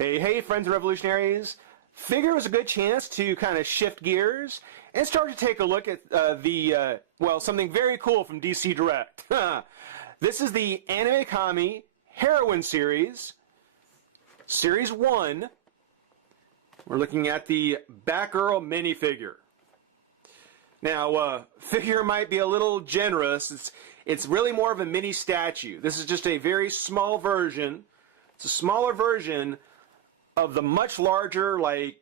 Hey, friends and revolutionaries. Figure it was a good chance to kind of shift gears and start to take a look at something very cool from DC Direct. This is the Ane-Comi Heroine series, Series 1. We're looking at the Batgirl minifigure. Now, figure might be a little generous. It's really more of a mini statue. This is just a very small version. It's a smaller version of the much larger, like,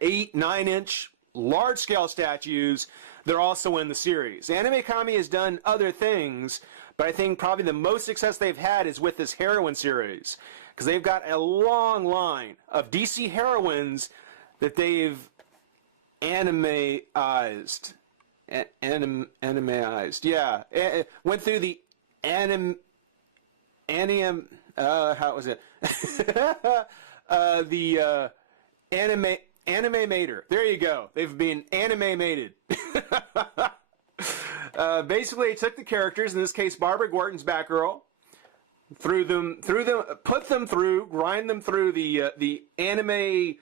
8, 9-inch, large-scale statues that are also in the series. Ane-Comi has done other things, but I think probably the most success they've had is with this Heroine series, because they've got a long line of DC heroines that they've animeized. Animeized, yeah. It went through the how was it? Anime-mater. There you go. They've been anime-mated. Basically, they took the characters, in this case, Barbara Gordon's Batgirl, grind them through the anime-mater.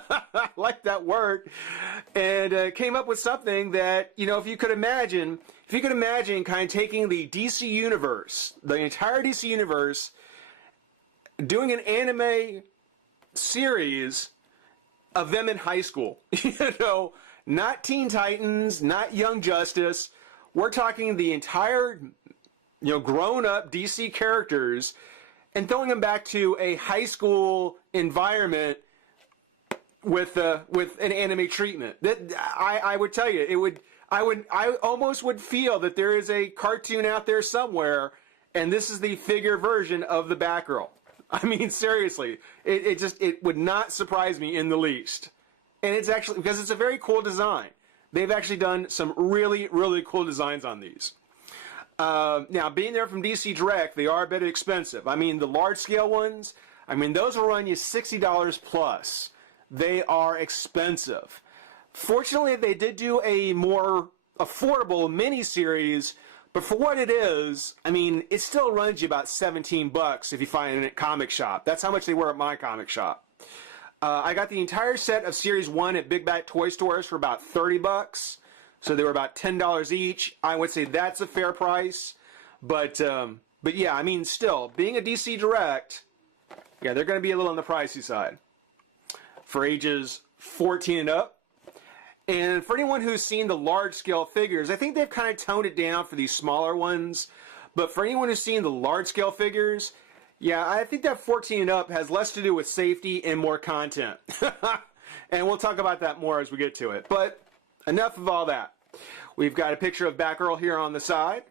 I like that word. And came up with something that, if you could imagine kind of taking the DC universe, the entire DC universe, doing an anime series of them in high school. Not Teen Titans, not Young Justice. We're talking the entire, grown-up DC characters and throwing them back to a high school environment with an anime treatment. That I would tell you, I almost would feel that there is a cartoon out there somewhere, and this is the figure version of the Batgirl. I mean, seriously, it would not surprise me in the least. And it's actually, because it's a very cool design. They've actually done some really, really cool designs on these. Now, being there from DC Direct, they are a bit expensive. I mean, the large-scale ones, those will run you $60 plus. They are expensive. Fortunately, they did do a more affordable mini-series, but for what it is, it still runs you about $17 if you find it at a comic shop. That's how much they were at my comic shop. I got the entire set of Series 1 at Big Bad Toy Stores for about $30. So they were about $10 each. I would say that's a fair price. But yeah, still, being a DC Direct, yeah, they're going to be a little on the pricey side for ages 14 and up. And for anyone who's seen the large-scale figures, I think they've kind of toned it down for these smaller ones. But for anyone who's seen the large-scale figures, yeah, I think that 14 and up has less to do with safety and more content. And we'll talk about that more as we get to it. But enough of all that. We've got a picture of Batgirl here on the side.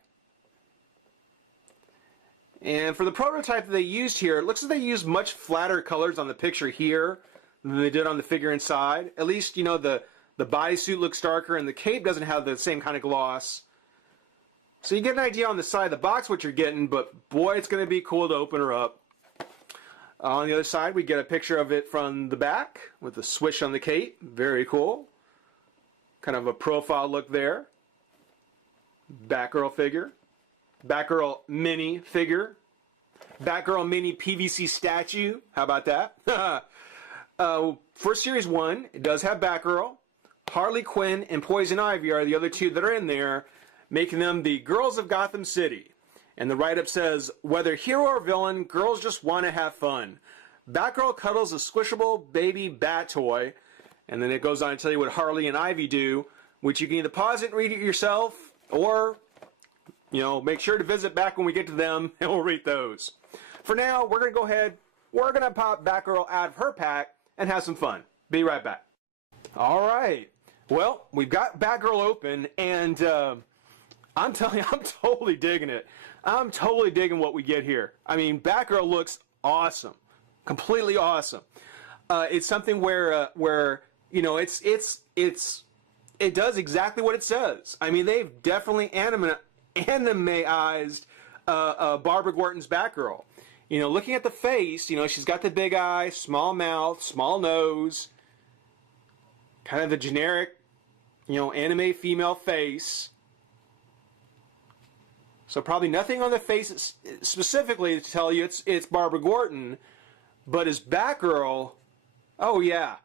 And for the prototype that they used here, it looks like they used much flatter colors on the picture here than they did on the figure inside. At least, the bodysuit looks darker and the cape doesn't have the same kind of gloss. So you get an idea on the side of the box what you're getting, but boy, it's going to be cool to open her up. On the other side, we get a picture of it from the back with the swish on the cape. Very cool. Kind of a profile look there. Batgirl figure. Batgirl mini figure. Batgirl mini PVC statue. How about that? For Series 1, it does have Batgirl. Harley Quinn and Poison Ivy are the other two that are in there, making them the Girls of Gotham City. And the write-up says, whether hero or villain, girls just want to have fun. Batgirl cuddles a squishable baby bat toy. And then it goes on to tell you what Harley and Ivy do, which you can either pause it and read it yourself, or, make sure to visit back when we get to them, and we'll read those. For now, we're going to go ahead, we're going to pop Batgirl out of her pack and have some fun. Be right back. All right. Well, we've got Batgirl open, and I'm telling you, I'm totally digging it. I'm totally digging what we get here. Batgirl looks awesome. Completely awesome. It's something where it does exactly what it says. They've definitely animeized Barbara Gordon's Batgirl. Looking at the face, she's got the big eye, small mouth, small nose, kind of the generic, anime female face. So probably nothing on the face specifically to tell you it's Barbara Gordon, but as Batgirl, oh yeah,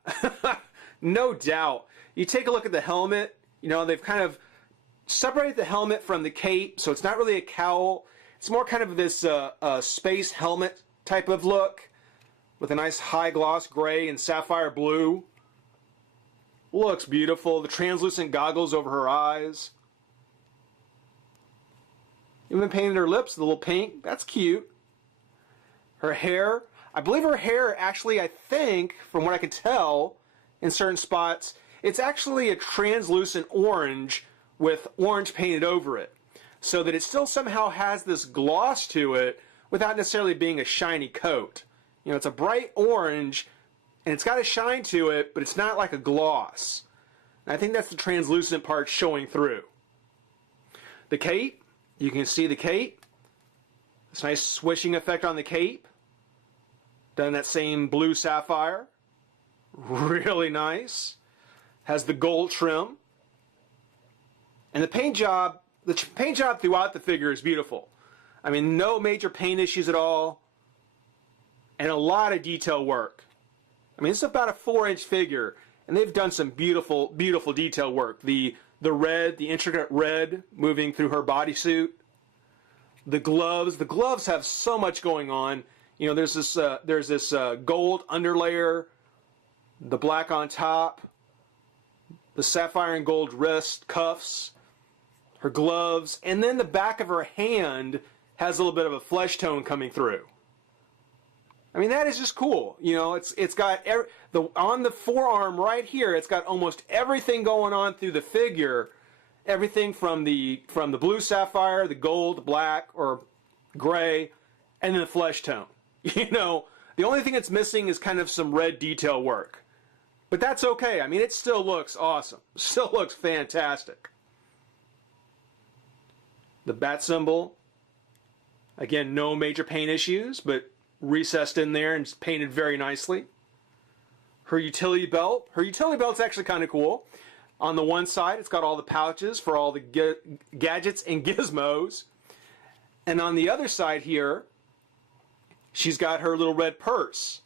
no doubt. You take a look at the helmet, you know, they've kind of separated the helmet from the cape, so it's not really a cowl. It's more kind of this space helmet type of look with a nice high gloss gray and sapphire blue. Looks beautiful. The translucent goggles over her eyes. Even painted her lips a little pink. That's cute. Her hair. I believe her hair actually, I think, from what I could tell in certain spots, it's actually a translucent orange with orange painted over it. So that it still somehow has this gloss to it without necessarily being a shiny coat. You know, it's a bright orange and it's got a shine to it, but it's not like a gloss. And I think that's the translucent part showing through. The cape. You can see the cape. This nice swishing effect on the cape. Done that same blue sapphire. Really nice. Has the gold trim. And the paint job throughout the figure is beautiful. I mean, no major paint issues at all. And a lot of detail work. I mean, it's about a 4-inch figure. And they've done some beautiful, beautiful detail work. The red, the intricate red moving through her bodysuit. The gloves have so much going on. You know, there's this gold underlayer, the black on top, the sapphire and gold wrist cuffs, her gloves, and then the back of her hand has a little bit of a flesh tone coming through. I mean, that is just cool. You know, it's got on the forearm right here, it's got almost everything going on through the figure. Everything from the blue sapphire, the gold, the black or gray, and then the flesh tone. You know, the only thing it's missing is kind of some red detail work. But that's okay. I mean, it still looks awesome. Still looks fantastic. The bat symbol. Again, no major paint issues, but recessed in there and painted very nicely. Her utility belt. Her utility belt's actually kind of cool. On the one side, it's got all the pouches for all the gadgets and gizmos. And on the other side here, she's got her little red purse.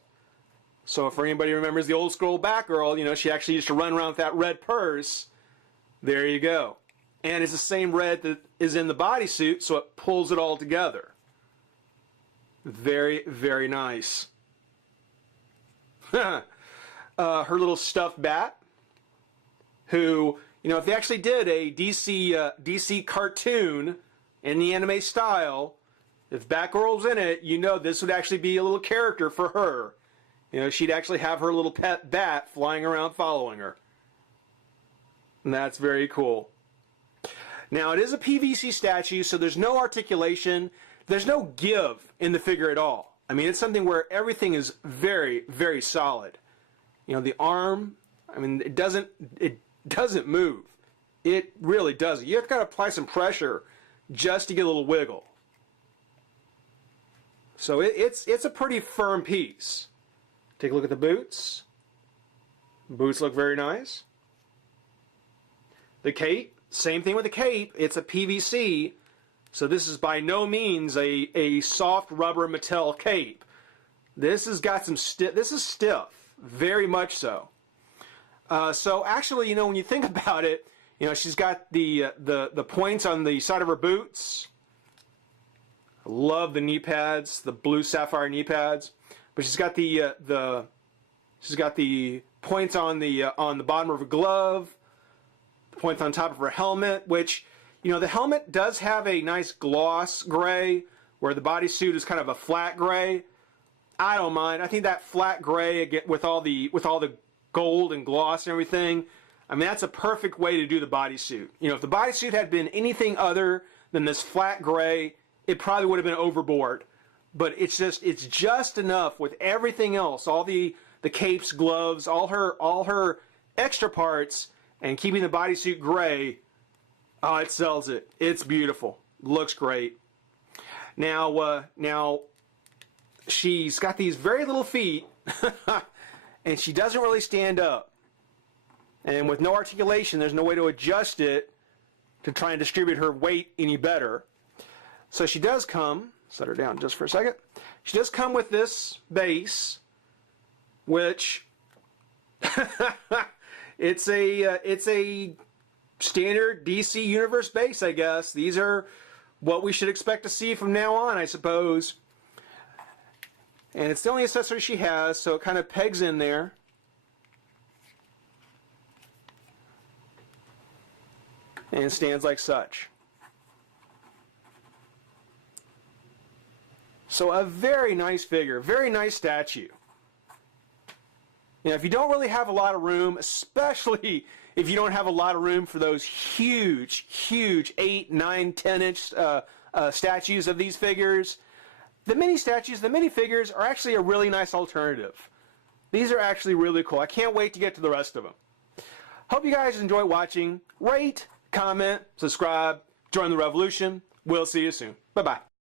So if anybody remembers the old school Batgirl, you know, she actually used to run around with that red purse. There you go. And it's the same red that is in the bodysuit, so it pulls it all together. Very, very nice. Her little stuffed bat, who, you know, if they actually did a DC cartoon in the anime style, if Batgirl's in it, you know this would actually be a little character for her. You know, she'd actually have her little pet bat flying around following her. And that's very cool. Now, it is a PVC statue, so there's no articulation. There's no give in the figure at all. I mean, it's something where everything is very, very solid. You know, the arm, I mean, it doesn't move. It really doesn't. You have got to apply some pressure just to get a little wiggle. So it's a pretty firm piece. Take a look at the boots. Boots look very nice. The cape, same thing with the cape. It's a PVC, so this is by no means a soft rubber Mattel cape. This has got some this is stiff, very much so. So actually, you know, when you think about it, you know, she's got the points on the side of her boots. I love the knee pads, the blue sapphire knee pads. But she's got the points on the bottom of her glove, the points on top of her helmet, which, you know, the helmet does have a nice gloss gray, where the bodysuit is kind of a flat gray. I don't mind. I think that flat gray, again, with all the gold and gloss and everything, I mean, that's a perfect way to do the bodysuit. You know, if the bodysuit had been anything other than this flat gray, it probably would have been overboard. But it's just enough with everything else, all the capes, gloves, all her extra parts, and keeping the bodysuit gray. Oh, it sells it. It's beautiful. Looks great. Now she's got these very little feet, and she doesn't really stand up. And with no articulation, there's no way to adjust it to try and distribute her weight any better. So she does come, set her down just for a second. She does come with this base, which it's a standard DC Universe base, I guess. These are what we should expect to see from now on, I suppose. And it's the only accessory she has, so it kind of pegs in there. And stands like such. So a very nice figure, very nice statue. You know, if you don't really have a lot of room, especially if you don't have a lot of room for those huge 8, 9, 10-inch statues of these figures, the mini statues, the mini figures are actually a really nice alternative. These are actually really cool. I can't wait to get to the rest of them. Hope you guys enjoy watching. Rate, comment, subscribe, join the revolution. We'll see you soon. Bye-bye.